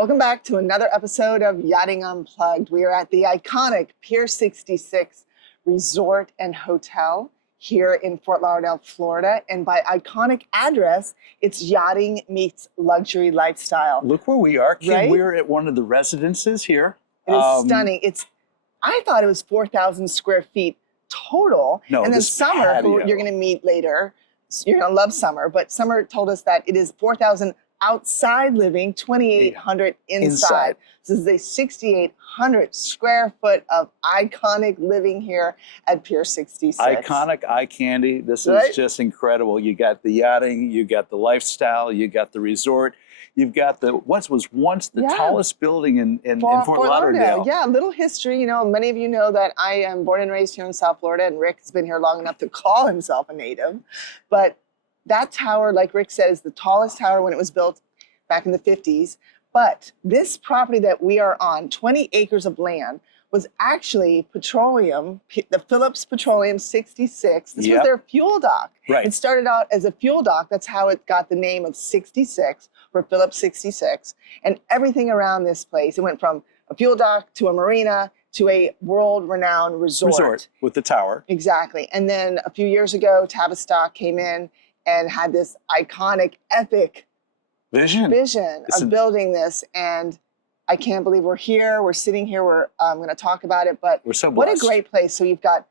Welcome back to another episode of Yachting Unplugged. We are at the iconic Pier 66 Resort and Hotel here in Fort Lauderdale, Florida. And by iconic address, it's yachting meets luxury lifestyle. Look where we are, Kim. Right? We're at one of the residences here. It is stunning. I thought it was 4,000 square feet total. No, and then this Summer, who patio. you're going to meet later, you're going to love Summer, but Summer told us that it is 4,000 outside living, 2,800 inside. This is a 6,800 square foot of iconic living here at Pier 66. Iconic eye candy. This Right? is just incredible. You got the yachting, you got the lifestyle, you got the resort, you've got the what was once the tallest building in Fort Lauderdale. Yeah, a little history. You know, many of you know that I am born and raised here in South Florida, and Rick has been here long enough to call himself a native. But that tower, like Rick said, is the tallest tower when it was built back in the 50s. But this property that we are on, 20 acres of land, was actually petroleum, the Phillips Petroleum 66. This was their fuel dock. Right. It started out as a fuel dock. That's how it got the name of 66 for Phillips 66. And everything around this place, it went from a fuel dock to a marina to a world-renowned resort. With the tower. Exactly. And then a few years ago, Tavistock came in and had this iconic, epic Vision of building this. And I can't believe we're here. We're sitting here. We're going to talk about it. But we're so what blessed. a great place. So you've got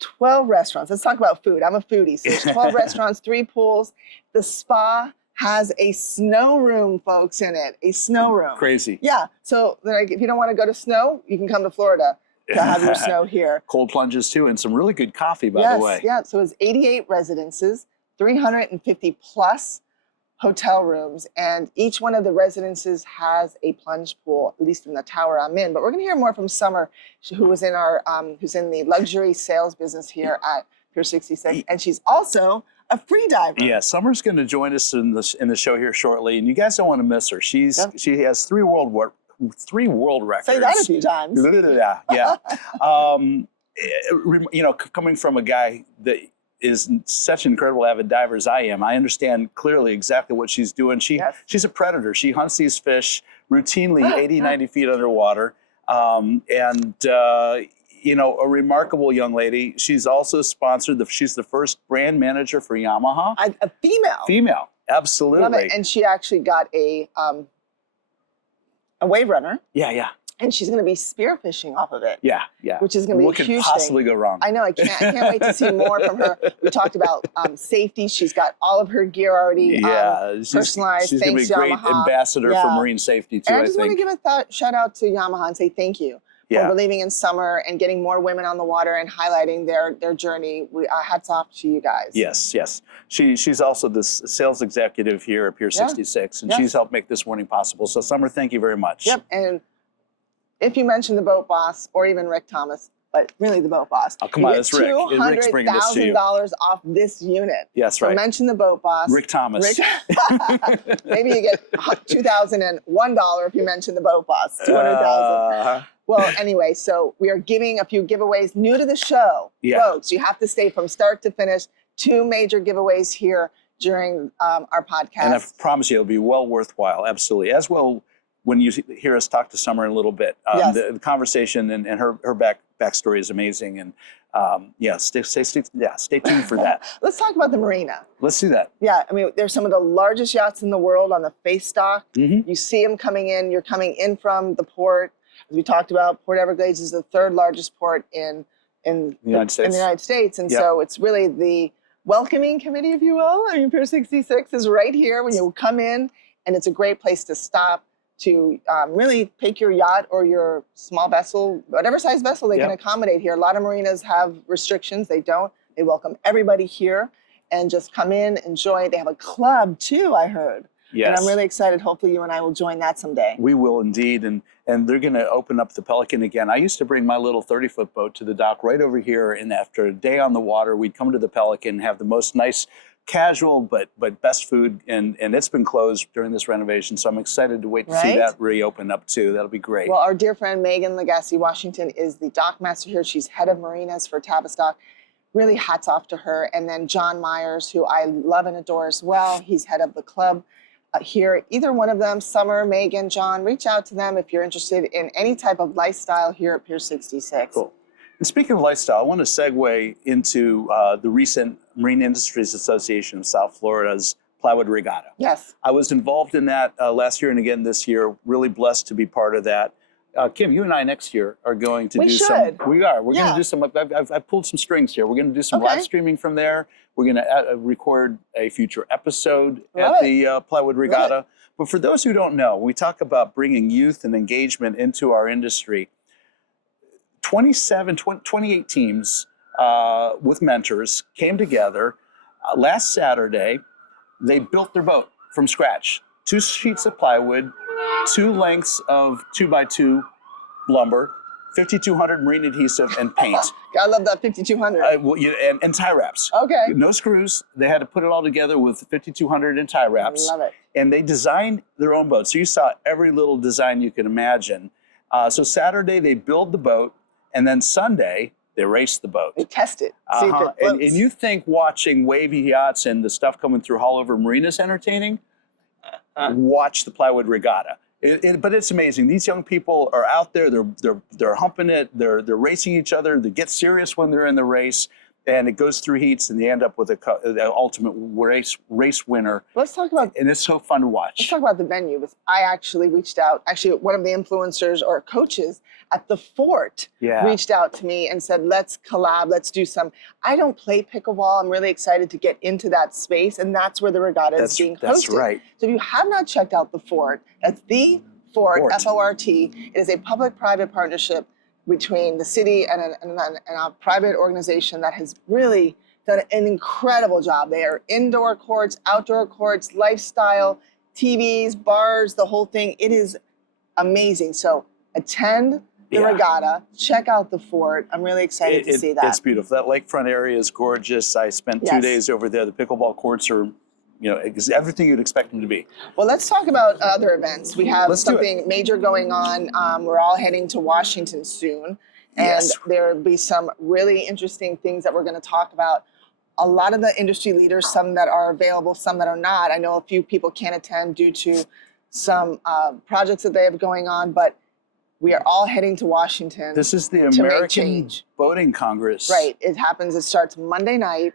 12 restaurants. Let's talk about food. I'm a foodie. So there's 12 restaurants, 3 pools. The spa has a snow room, folks, in it. A snow room. Crazy. Yeah. So like, if you don't want to go to snow, you can come to Florida to have your snow here. Cold plunges too, and some really good coffee, by the way. Yeah. So it's 88 residences, 350 plus hotel rooms, and each one of the residences has a plunge pool, at least in the tower I'm in. But we're going to hear more from Summer, who was in our who's in the luxury sales business here at Pier 66, and she's also a free diver. Yeah, Summer's going to join us in the show here shortly, and you guys don't want to miss her. She has 3 world records. Say that a few times. Yeah. You know, coming from a guy that is such an incredible avid diver as I am, I understand clearly exactly what she's doing. She's a predator. She hunts these fish routinely 80, 90 feet underwater. You know, a remarkable young lady. She's also sponsored, she's the first brand manager for Yamaha. A female. Female, absolutely. Love it. And she actually got a wave runner. Yeah. And she's going to be spearfishing off of it. Yeah. Which is going to be a huge thing. What could possibly go wrong? I know. I can't wait to see more from her. We talked about safety. She's got all of her gear already personalized. She's going to be a great ambassador for marine safety too. And I just want to give a shout out to Yamaha and say thank you for believing in Summer and getting more women on the water and highlighting their journey. Hats off to you guys. Yes. She's also the sales executive here at Pier 66, and she's helped make this morning possible. So Summer, thank you very much. Yep. And if you mention the boat boss or even Rick Thomas, but really the boat boss, oh, come on, it's Rick. Rick's bringing this to you. $200,000 off this unit. Yes, right. So mention the boat boss. Rick Thomas. Maybe you get $2,001 if you mention the boat boss. $200,000. Well, anyway, so we are giving a few giveaways new to the show. Folks, you have to stay from start to finish. 2 major giveaways here during our podcast. And I promise you, it'll be well worthwhile. Absolutely. As well, when you hear us talk to Summer in a little bit, the conversation and her backstory is amazing. And stay tuned for that. Let's talk about the marina. Let's do that. Yeah, I mean, there's some of the largest yachts in the world on the face dock. Mm-hmm. You see them coming in. You're coming in from the port. As we talked about, Port Everglades is the 3rd largest port in the United States. And so it's really the welcoming committee, if you will. I mean, Pier 66 is right here when you come in, and it's a great place to stop, to really take your yacht or your small vessel, whatever size vessel they can accommodate here. A lot of marinas have restrictions. They don't. They welcome everybody here and just come in, enjoy. They have a club too, I heard. Yes. And I'm really excited. Hopefully you and I will join that someday. We will indeed. And they're going to open up the Pelican again. I used to bring my little 30-foot boat to the dock right over here. And after a day on the water, we'd come to the Pelican, have the most nice casual but best food, and it's been closed during this renovation, so I'm excited to wait to see that reopen up too. That'll be great. Well, our dear friend Megan Lagasse Washington is the dock master here. She's head of marinas for Tavistock. Really hats off to her. And then John Myers, who I love and adore as well. He's head of the club here, either one of them, Summer, Megan, John, reach out to them if you're interested in any type of lifestyle here at Pier 66. Cool. And speaking of lifestyle, I want to segue into the recent Marine Industries Association of South Florida's Plywood Regatta. Yes. I was involved in that last year and again this year. Really blessed to be part of that. Kim, you and I next year are going to do some. We are. We're going to do some. I've pulled some strings here. We're going to do some live streaming from there. We're going to record a future episode at the Plywood Regatta. But for those who don't know, we talk about bringing youth and engagement into our industry. 28 teams with mentors came together last Saturday. They built their boat from scratch. 2 sheets of plywood, 2 lengths of 2x2 lumber, 5,200 marine adhesive and paint. I love that 5,200. And tie wraps. Okay. No screws. They had to put it all together with 5,200 and tie wraps. Love it. And they designed their own boat. So you saw every little design you could imagine. So Saturday they build the boat, and then Sunday they race the boat. They test it. See if it floats. And you think watching wavy yachts and the stuff coming through all over Marina is entertaining? Watch the Plywood Regatta. But it's amazing. These young people are out there. They're humping it. They're racing each other. They get serious when they're in the race, and it goes through heats, and they end up with the ultimate race winner. Let's talk about. And it's so fun to watch. Let's talk about the venue. I actually reached out. Actually, one of the influencers or coaches at the Fort reached out to me and said, "Let's collab. Let's do some." I don't play pickleball. I'm really excited to get into that space, and that's where the regatta is being hosted. That's right. So if you have not checked out the Fort, that's the Fort, F-O-R-T. It is a public-private partnership between the city and a private organization that has really done an incredible job. They are indoor courts, outdoor courts, lifestyle, TVs, bars, the whole thing. It is amazing. So attend the regatta, check out the Fort. I'm really excited to see that. It's beautiful. That lakefront area is gorgeous. I spent 2 days over there. The pickleball courts are, everything you'd expect them to be. Well, let's talk about other events. We have something major going on. We're all heading to Washington soon. And there will be some really interesting things that we're going to talk about. A lot of the industry leaders, some that are available, some that are not. I know a few people can't attend due to some projects that they have going on, but we are all heading to Washington. This is the American Boating Congress. Right. It starts Monday night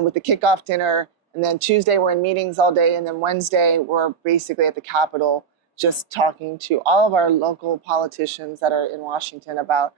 with the kickoff dinner. And then Tuesday, we're in meetings all day. And then Wednesday, we're basically at the Capitol just talking to all of our local politicians that are in Washington about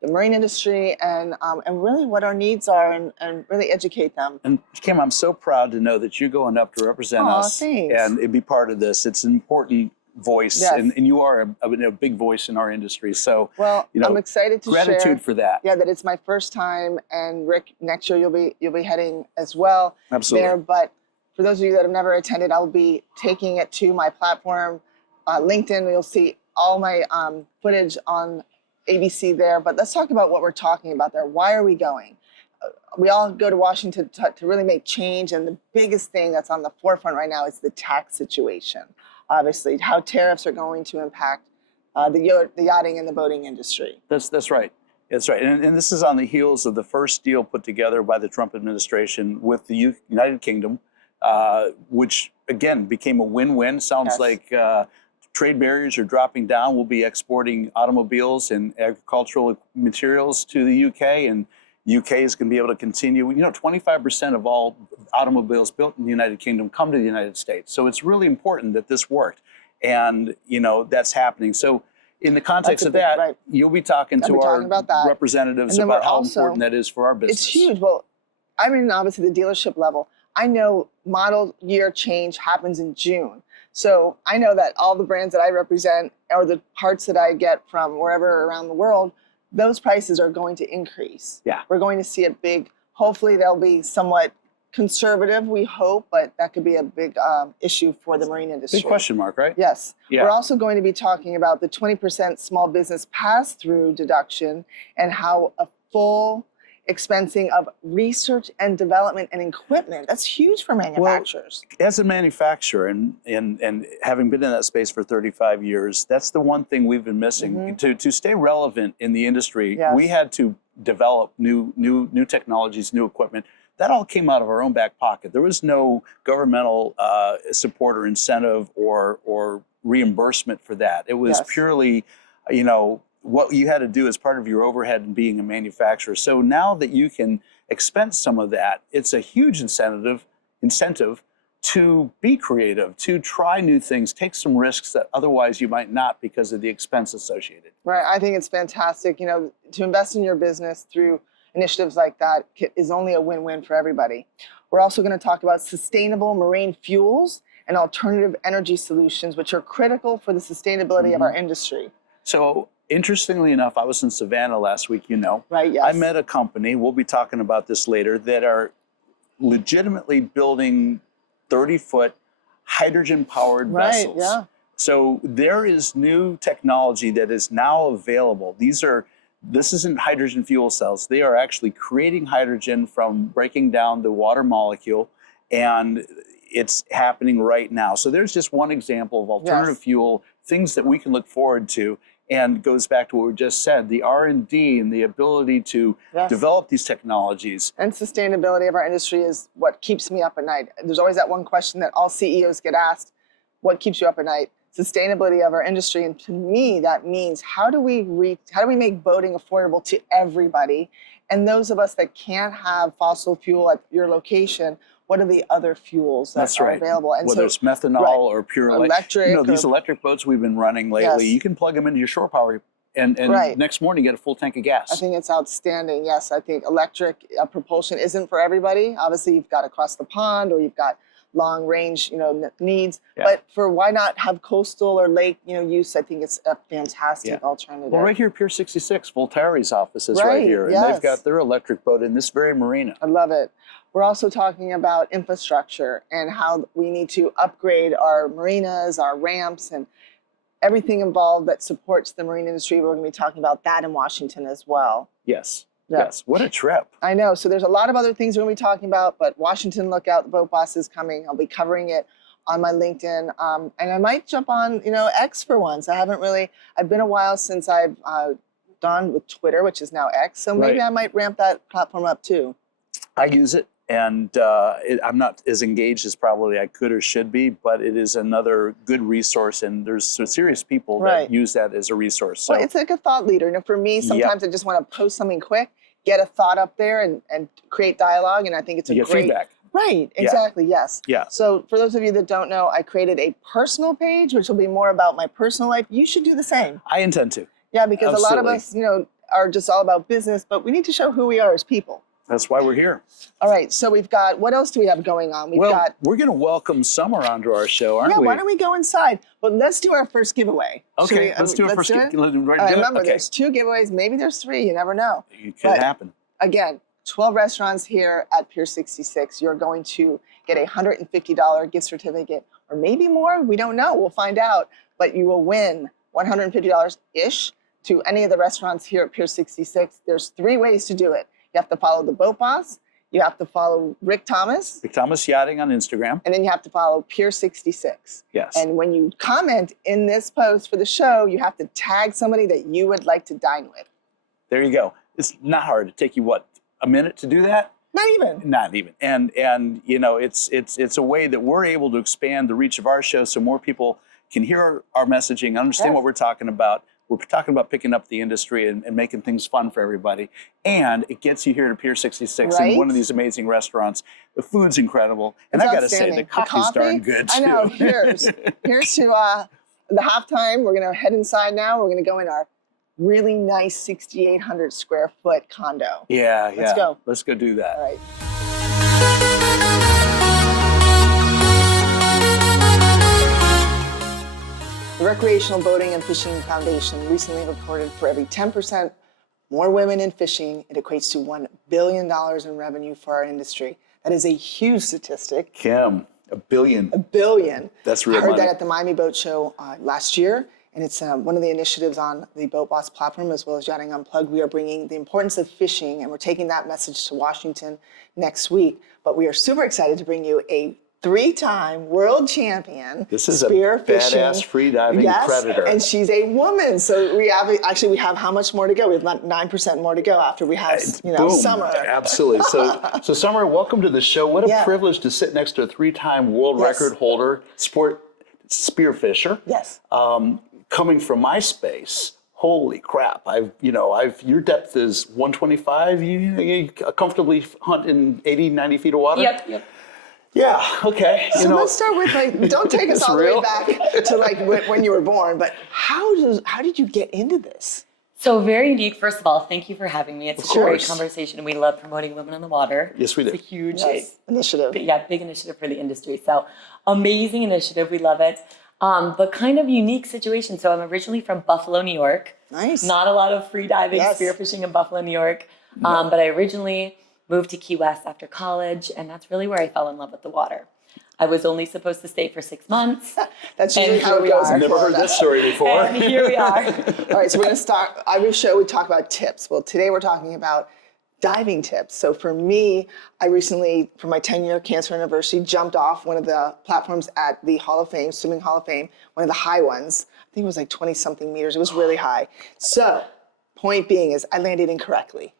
the marine industry and really what our needs are and really educate them. And Kim, I'm so proud to know that you're going up to represent us and be part of this. It's an important voice, and you are a big voice in our industry. So, I'm excited to share. Gratitude for that. Yeah, that it's my first time, and Rick, next year you'll be heading as well. Absolutely. There, but for those of you that have never attended, I'll be taking it to my platform, LinkedIn. You'll see all my footage on ABC there. But let's talk about what we're talking about there. Why are we going? We all go to Washington to really make change, and the biggest thing that's on the forefront right now is the tax situation. Obviously, how tariffs are going to impact the yachting and the boating industry. That's right. That's right. And this is on the heels of the first deal put together by the Trump administration with the United Kingdom, which, again, became a win-win. Sounds like trade barriers are dropping down. We'll be exporting automobiles and agricultural materials to the UK, and UK is going to be able to continue. 25% of all automobiles built in the United Kingdom come to the United States. So it's really important that this worked. And, that's happening. So in the context of that, you'll be talking to our representatives about how important that is for our business. It's huge. Well, I mean, obviously the dealership level, I know model year change happens in June. So I know that all the brands that I represent or the parts that I get from wherever around the world, those prices are going to increase. Yeah. We're going to see a big, hopefully they'll be somewhat conservative, we hope, but that could be a big issue for the marine industry. Big question mark, right? Yes. Yeah. We're also going to be talking about the 20% small business pass-through deduction and how a full expensing of research and development and equipment, that's huge for manufacturers. Well, as a manufacturer and having been in that space for 35 years, that's the one thing we've been missing. To stay relevant in the industry, we had to develop new technologies, new equipment. that all came out of our own back pocket. There was no governmental support or incentive or reimbursement for that. It was purely, you know, what you had to do as part of your overhead in being a manufacturer. So now that you can expense some of that, it's a huge incentive to be creative, to try new things, take some risks that otherwise you might not because of the expense associated. Right. I think it's fantastic. You know, to invest in your business through initiatives like that is only a win-win for everybody. We're also going to talk about sustainable marine fuels and alternative energy solutions, which are critical for the sustainability of our industry. So, interestingly enough, I was in Savannah last week, you know. Right, yes. I met a company, we'll be talking about this later, that are legitimately building 30-foot hydrogen-powered vessels. Yeah. So there is new technology that is now available. This isn't hydrogen fuel cells. They are actually creating hydrogen from breaking down the water molecule, and it's happening right now. So there's just one example of alternative fuel, things that we can look forward to. And goes back to what we just said, the R&D and the ability to develop these technologies. And sustainability of our industry is what keeps me up at night. There's always that one question that all CEOs get asked, what keeps you up at night? Sustainability of our industry. And to me, that means how do we make boating affordable to everybody? And those of us that can't have fossil fuel at your location, what are the other fuels that are available? And whether it's methanol or pure electric. You know, these electric boats we've been running lately, you can plug them into your shore power and next morning get a full tank of gas. I think it's outstanding. Yes, I think electric propulsion isn't for everybody. Obviously, you've got across the pond or you've got long range, you know, needs. But for why not have coastal or lake, you know, use? I think it's a fantastic alternative. Well, right here, Pier 66, Voltaire's office is right here, and they've got their electric boat in this very marina. I love it. We're also talking about infrastructure and how we need to upgrade our marinas, our ramps, and everything involved that supports the marine industry. We're going to be talking about that in Washington as well. Yes. Yes. What a trip. I know. So there's a lot of other things we're going to be talking about, but Washington, look out, the Boat Boss is coming. I'll be covering it on my LinkedIn. And I might jump on, you know, X for once. I've been a while since I've done with Twitter, which is now X. So maybe I might ramp that platform up too. I use it. And I'm not as engaged as probably I could or should be, but it is another good resource. And there's some serious people that use that as a resource. So well, it's like a thought leader. You know, for me, sometimes I just want to post something quick, get a thought up there and create dialogue. And I think it's a great feedback. Right, exactly, yes. Yeah. So for those of you that don't know, I created a personal page, which will be more about my personal life. You should do the same. I intend to. Yeah, because a lot of us, you know, are just all about business, but we need to show who we are as people. That's why we're here. All right, so we've got, what else do we have going on? We're going to welcome Summer onto our show, aren't we? Yeah, why don't we go inside? But let's do our first giveaway. Okay, let's do our first giveaway. Remember, there's 2 giveaways. Maybe there's 3. You never know. It could happen. Again, 12 restaurants here at Pier 66. You're going to get a $150 gift certificate, or maybe more. We don't know. We'll find out. But you will win $150-ish to any of the restaurants here at Pier 66. There's 3 ways to do it. You have to follow the Boat Boss. You have to follow Rick Thomas. Rick Thomas Yachting on Instagram. And then you have to follow Pier 66. Yes. And when you comment in this post for the show, you have to tag somebody that you would like to dine with. There you go. It's not hard. It'd take you, what, a minute to do that? Not even. Not even. And you know, it's a way that we're able to expand the reach of our show so more people can hear our messaging, understand what we're talking about. We're talking about picking up the industry and making things fun for everybody. And it gets you here to Pier 66 in one of these amazing restaurants. The food's incredible. And I got to say, the coffee's darn good, too. I know. Here's to the halftime. We're going to head inside now. We're going to go in our really nice 6,800 square foot condo. Yeah, Let's go. Let's go do that. All right. The Recreational Boating and Fishing Foundation recently reported for every 10% more women in fishing, it equates to $1 billion in revenue for our industry. That is a huge statistic. Kim, $1 billion. $1 billion. That's real money. I heard money. that at the Miami Boat Show last year, and it's one of the initiatives on the Boat Boss platform as well as Yachting Unplugged. We are bringing the importance of fishing, and we're taking that message to Washington next week. But we are super excited to bring you a 3-time world champion. This is a spearfishing. badass freediving predator. And she's a woman. So we have how much more to go? We have 9% more to go after we have, Boom. Summer. Absolutely. So Summer, welcome to the show. What a privilege to sit next to a 3-time world record holder, spearfisher. Yes. Coming from my space. Holy crap! Your depth is 125. You comfortably hunt in 80, 90 feet of water. Yep. Yeah. Okay. So let's start with don't take us all the way back to when you were born, but how did you get into this? So very unique. First of all, thank you for having me. It's a great conversation. We love promoting women on the water. Yes, we do. It's a huge initiative. Big initiative for the industry. So amazing initiative. We love it. But kind of unique situation. So I'm originally from Buffalo, New York. Nice. Not a lot of freediving, spearfishing in Buffalo, New York. But I originally moved to Key West after college, and that's really where I fell in love with the water. I was only supposed to stay for 6 months. That's usually how it goes. I've never heard that story before. And here we are. All right, so we're going to start. Every show we talk about tips. Well, today we're talking about diving tips. So for me, I recently, for my 10-year cancer anniversary, jumped off one of the platforms at the Hall of Fame, Swimming Hall of Fame, one of the high ones. I think it was like 20-something meters. It was really high. So point being is I landed incorrectly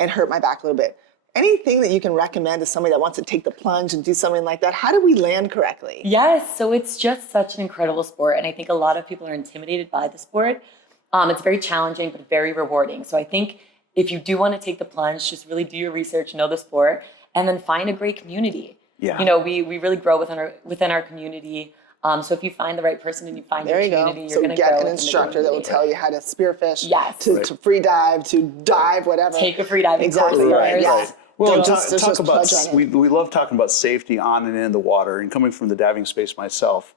and hurt my back a little bit. Anything that you can recommend to somebody that wants to take the plunge and do something like that? How do we land correctly? Yes, so it's just such an incredible sport. And I think a lot of people are intimidated by the sport. It's very challenging, but very rewarding. So I think if you do want to take the plunge, just really do your research, know the sport, and then find a great community. Yeah. We really grow within our community. So if you find the right person and you find your community, you're going to grow. So get an instructor that will tell you how to spearfish, to free dive, to dive, whatever. Take a free diving course. Right. Well, talk about we love talking about safety on and in the water. And coming from the diving space myself,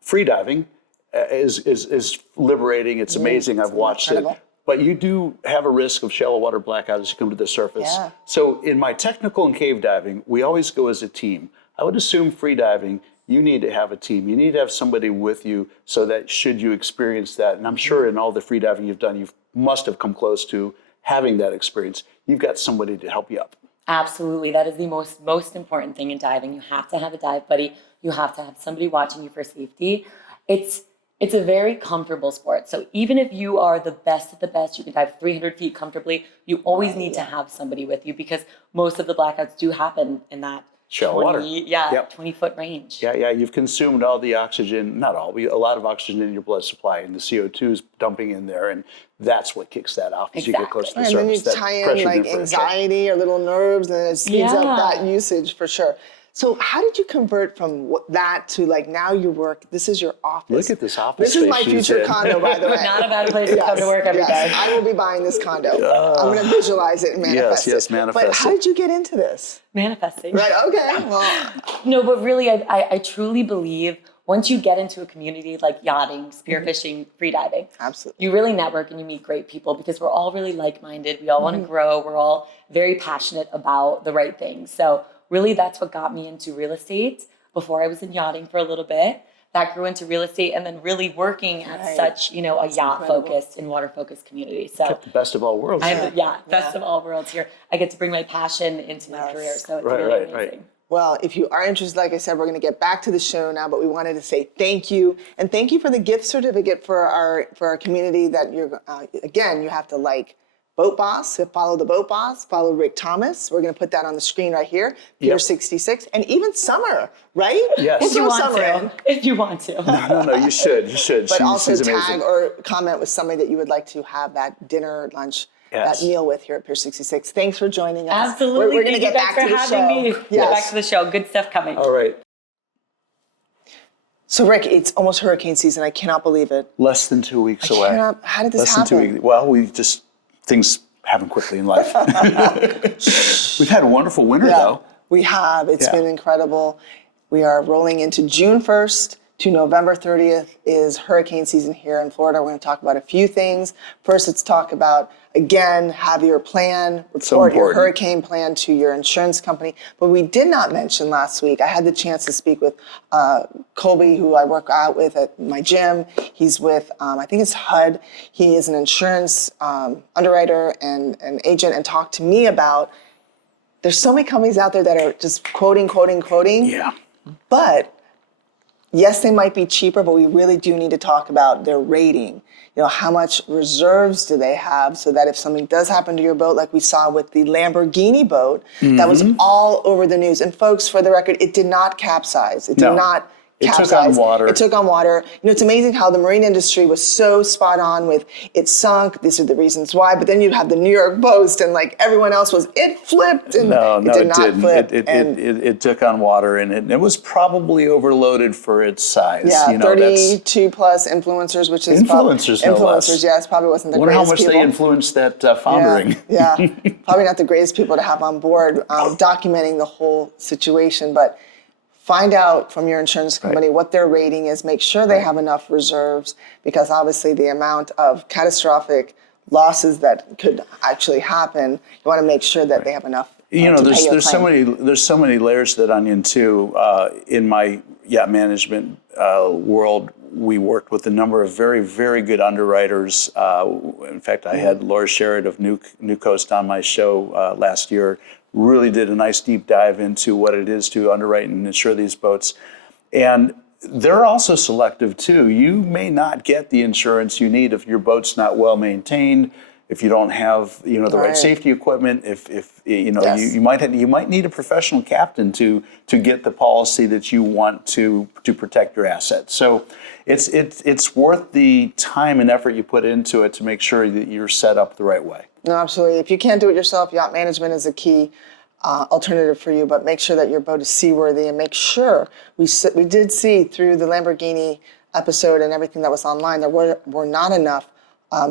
free diving is liberating. It's amazing. I've watched it. But you do have a risk of shallow water blackout as you come to the surface. Yeah. So in my technical and cave diving, we always go as a team. I would assume free diving, you need to have a team. You need to have somebody with you so that should you experience that, and I'm sure in all the free diving you've done, you must have come close to having that experience. You've got somebody to help you up. Absolutely. That is the most important thing in diving. You have to have a dive buddy. You have to have somebody watching you for safety. It's a very comfortable sport. So even if you are the best of the best, you can dive 300 feet comfortably, you always need to have somebody with you because most of the blackouts do happen in that shallow water. 20-foot range. Yeah. You've consumed all the oxygen, not all, a lot of oxygen in your blood supply, and the CO2 is dumping in there, and that's what kicks that off as you get close to the surface. And then you tie in like anxiety or little nerves, and it speeds up that usage for sure. So how did you convert from that to now your work? This is your office. Look at this office. This is my future condo, by the way. Not a bad place to come to work every day. I will be buying this condo. I'm going to visualize it and manifest it. Yes, manifest it. But how did you get into this? Manifesting. Right, okay. Well. No, but really, I truly believe once you get into a community like yachting, spearfishing, freediving, absolutely, you really network and you meet great people because we're all really like-minded. We all want to grow. We're all very passionate about the right things. So really, that's what got me into real estate before I was in yachting for a little bit. That grew into real estate and then really working at such, a yacht-focused and water-focused community. So the best of all worlds. Best of all worlds here. I get to bring my passion into my career, so it's really amazing. Right. Well, if you are interested, like I said, we're going to get back to the show now, but we wanted to say thank you. And thank you for the gift certificate for our community that you're, again, you have to Boat Boss, follow the Boat Boss, follow Rick Thomas. We're going to put that on the screen right here, Pier 66, and even Summer, right? Yes. If you want to. If you want to. No, you should. But also tag or comment with somebody that you would like to have that dinner, lunch, that meal with here at Pier 66. Thanks for joining us. Absolutely. We're going to get back to the show. Having me. Get back to the show. Good stuff coming. All right. So Rick, it's almost hurricane season. I cannot believe it. Less than 2 weeks away. How did this happen? Less than 2 weeks. Well, things happen quickly in life. We've had a wonderful winter, though. We have. It's been incredible. We are rolling into June 1st to November 30th is hurricane season here in Florida. We're going to talk about a few things. First, let's talk about, again, have your plan, report your hurricane plan to your insurance company. But we did not mention last week, I had the chance to speak with Colby, who I work out with at my gym. He's with, I think it's HUD. He is an insurance underwriter and an agent, and talked to me about, there's so many companies out there that are just quoting. Yeah. But yes, they might be cheaper, but we really do need to talk about their rating. You know, how much reserves do they have so that if something does happen to your boat, like we saw with the Lamborghini boat, that was all over the news. And folks, for the record, it did not capsize. It did not capsize. It took on water. It took on water. You know, it's amazing how the marine industry was so spot on with it sunk. These are the reasons why. But then you have the New York Post and like everyone else was, it flipped. And it did not didn't. flip. It took on water, and it was probably overloaded for its size. Yeah, you know, 32 plus influencers, which is influencers, no less. Influencers, yes, probably wasn't the Wonder greatest how much people. they influenced that foundering. Yeah, probably not the greatest people to have on board documenting the whole situation, but find out from your insurance company what their rating is. Make sure they have enough reserves, because obviously the amount of catastrophic losses that could actually happen, you want to make sure that they have enough. You know, there's so many layers to that onion too. In my yacht management world, we worked with a number of very, very good underwriters. In fact, I had Laura Sherrod of New Coast on my show last year. Really did a nice deep dive into what it is to underwrite and insure these boats. And they're also selective too. You may not get the insurance you need if your boat's not well maintained, if you don't have, you know, the right safety equipment, if you know, you might need a professional captain to get the policy that you want to protect your assets. So it's worth the time and effort you put into it to make sure that you're set up the right way. No, absolutely. If you can't do it yourself, yacht management is a key alternative for you, but make sure that your boat is seaworthy, and make sure we did see through the Lamborghini episode and everything that was online, there were not enough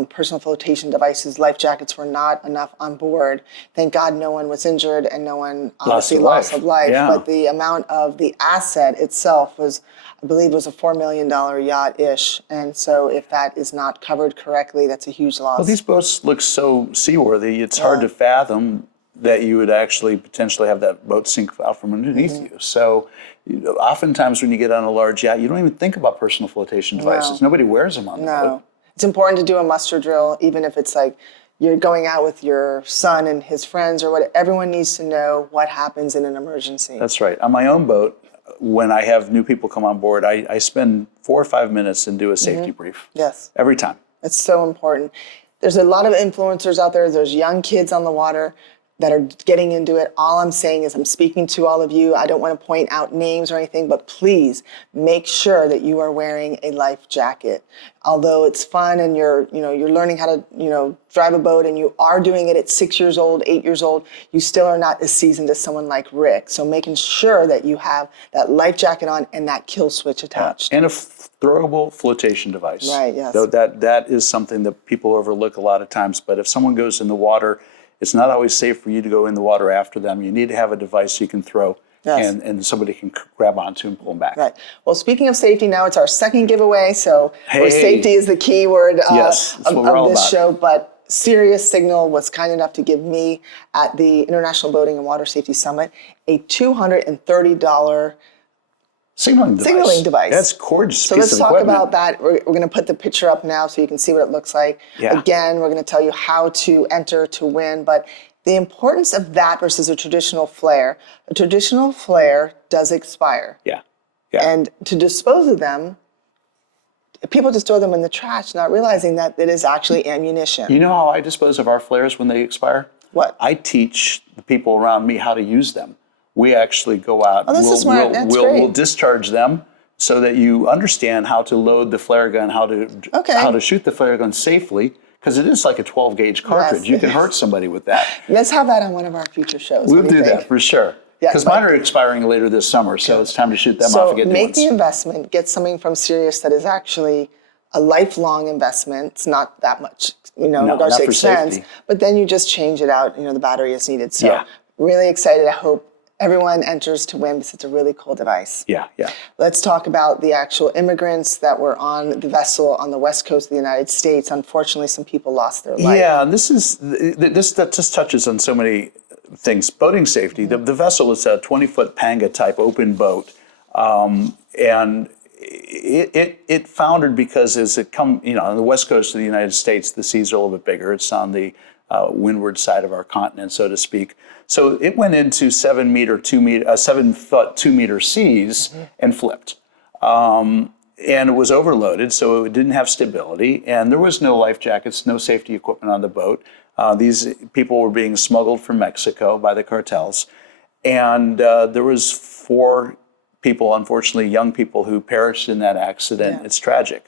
personal flotation devices. Life jackets were not enough on board. Thank God no one was injured and no one obviously lost of life. Yeah. But the amount of the asset itself was, I believe, was a $4 million yacht-ish. And so if that is not covered correctly, that's a huge loss. Well, these boats look so seaworthy, it's hard to fathom that you would actually potentially have that boat sink out from underneath you. So oftentimes when you get on a large yacht, you don't even think about personal flotation devices. Nobody wears them on the boat. It's important to do a muster drill, even if it's like you're going out with your son and his friends or what. Everyone needs to know what happens in an emergency. That's right. On my own boat, when I have new people come on board, I spend 4 or 5 minutes and do a safety brief. Yes. Every time. It's so important. There's a lot of influencers out there. There's young kids on the water that are getting into it. All I'm saying is I'm speaking to all of you. I don't want to point out names or anything, but please make sure that you are wearing a life jacket. Although it's fun and you're learning how to, drive a boat, and you are doing it at 6 years old, 8 years old, you still are not as seasoned as someone like Rick. So making sure that you have that life jacket on and that kill switch attached. And a throwable flotation device. Right, yes. So that is something that people overlook a lot of times. But if someone goes in the water, it's not always safe for you to go in the water after them. You need to have a device you can throw and somebody can grab onto and pull them back. Right. Well, speaking of safety, now it's our second giveaway. So where safety is the key word of this show. But Sirius Signal was kind enough to give me at the International Boating and Water Safety Summit a $230 signaling device. That's gorgeous. So let's talk about that. We're going to put the picture up now so you can see what it looks like. Yeah. Again, we're going to tell you how to enter to win, but the importance of that versus a traditional flare. A traditional flare does expire. Yeah. And to dispose of them, people just throw them in the trash, not realizing that it is actually ammunition. You know how I dispose of our flares when they expire? What? I teach the people around me how to use them. We actually go out. Oh, this is smart. That's great. We'll discharge them so that you understand how to load the flare gun, how to shoot the flare gun safely, because it is like a 12 gauge cartridge. Yes. You can hurt somebody with that. Let's have that on one of our future shows. We'll do that for sure. Because mine are expiring later this summer, so it's time to shoot them off and get new ones. So make the investment, get something from Sirius that is actually a lifelong investment. It's not that much, in regards to expense, but then you just change it out, the battery is needed. So really excited. I hope everyone enters to win because it's a really cool device. Yeah. Let's talk about the actual immigrants that were on the vessel on the west coast of the United States. Unfortunately, some people lost their life. Yeah, that just touches on so many things. Boating safety. The vessel is a 20-foot Panga type open boat, and it foundered because as it on the west coast of the United States, the seas are a little bit bigger. It's on the windward side of our continent, so to speak. So it went into 7 foot 2 meter seas and flipped. And it was overloaded, so it didn't have stability, and there was no life jackets, no safety equipment on the boat. These people were being smuggled from Mexico by the cartels, and there was 4 people, unfortunately, young people, who perished in that accident. Yeah. It's tragic.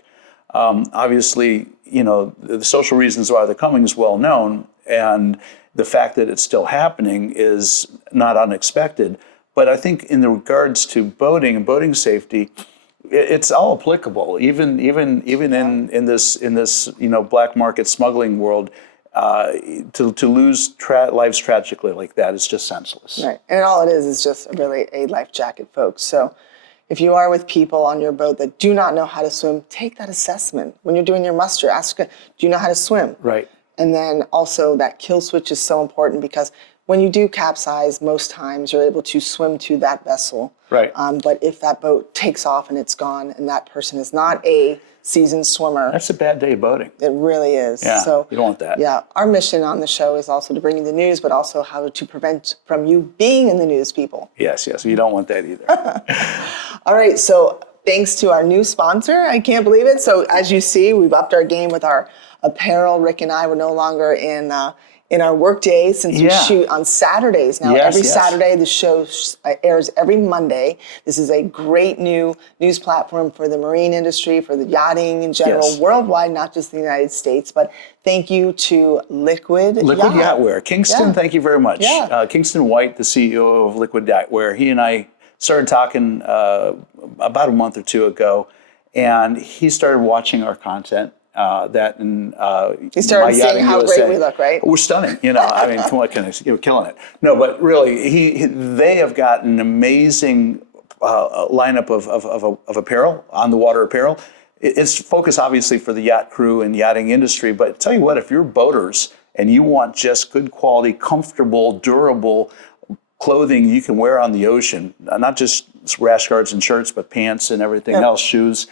Obviously, you know, the social reasons why they're coming is well known, and the fact that it's still happening is not unexpected. But I think in regards to boating and boating safety, it's all applicable, even in this you know, black market smuggling world. To lose lives tragically like that is just senseless. Right, and all it is just really a life jacket, folks. So if you are with people on your boat that do not know how to swim, take that assessment. When you're doing your muster, ask, do you know how to swim? Right. And then also that kill switch is so important, because when you do capsize, most times you're able to swim to that vessel. Right. But if that boat takes off and it's gone, and that person is not a seasoned swimmer, that's a bad day of boating. It really is. Yeah, so you don't want that. Yeah, our mission on the show is also to bring you the news, but also how to prevent from you being in the news, people. Yes, you don't want that either. All right, so thanks to our new sponsor, I can't believe it. So as you see, we've upped our game with our apparel. Rick and I were no longer in our work days, since we shoot on Saturdays now. Yes, every Saturday, the show airs every Monday. This is a great new news platform for the marine industry, for the yachting in general, worldwide, not just the United States. But thank you to Liquid Yachtwear. Kingston, thank you very much. Yeah. Kingston White, the CEO of Liquid Yachtwear, he and I started talking about a month or 2 ago, and he started watching our content. He started seeing how USA. great we look, right? We're stunning, you know. I mean, come on, you're killing it. No, but really, they have got an amazing lineup of apparel, on the water apparel. It's focused obviously for the yacht crew and yachting industry. But tell you what, if you're boaters and you want just good quality, comfortable, durable clothing you can wear on the ocean, not just rash guards and shirts, but pants and everything else, shoes.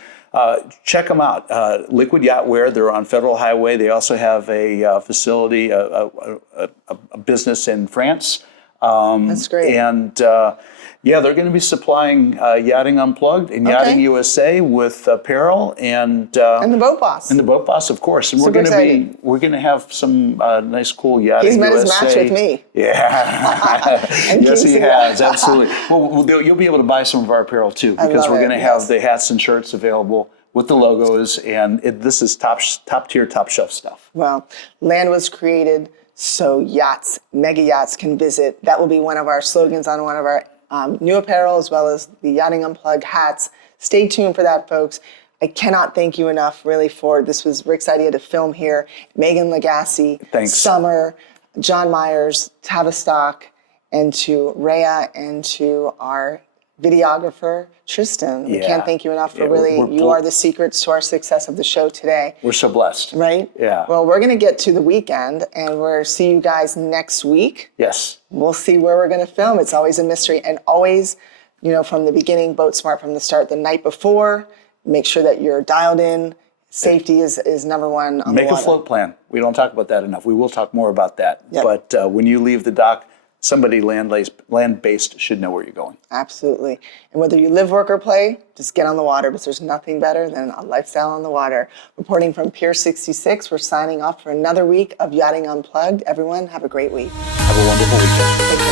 Check them out. Liquid Yachtwear. They're on Federal Highway. They also have a facility, a business in France. That's great. And they're going to be supplying Yachting Unplugged and Yachting USA with apparel and the Boat Boss. And the Boat Boss, of course. And we're going to have some nice, cool Yachting USA. He's met his match with me. Yeah. Yes, he has. Absolutely. Well, you'll be able to buy some of our apparel too, because we're going to have the hats and shirts available with the logos, and this is top tier, top shelf stuff. Well, land was created so yachts, mega yachts can visit. That will be one of our slogans on one of our new apparel, as well as the Yachting Unplugged hats. Stay tuned for that, folks. I cannot thank you enough, really, for this was Rick's idea to film here. Megan Lagasse, thanks. Summer, John Myers, Tavistock, and to Rhea, and to our videographer, Tristan. We can't thank you enough for you are the secrets to our success of the show today. We're so blessed. Right? Yeah. Well, we're going to get to the weekend, and we'll see you guys next week. Yes. We'll see where we're going to film. It's always a mystery. And always, you know, from the beginning, boat smart from the start, the night before, make sure that you're dialed in. Safety is number one on the water. Make a float plan. We don't talk about that enough. We will talk more about that. Yep. But when you leave the dock, somebody land-based should know where you're going. Absolutely. And whether you live, work, or play, just get on the water, because there's nothing better than a lifestyle on the water. Reporting from Pier 66, we're signing off for another week of Yachting Unplugged. Everyone, have a great week. Have a wonderful weekend. Take care.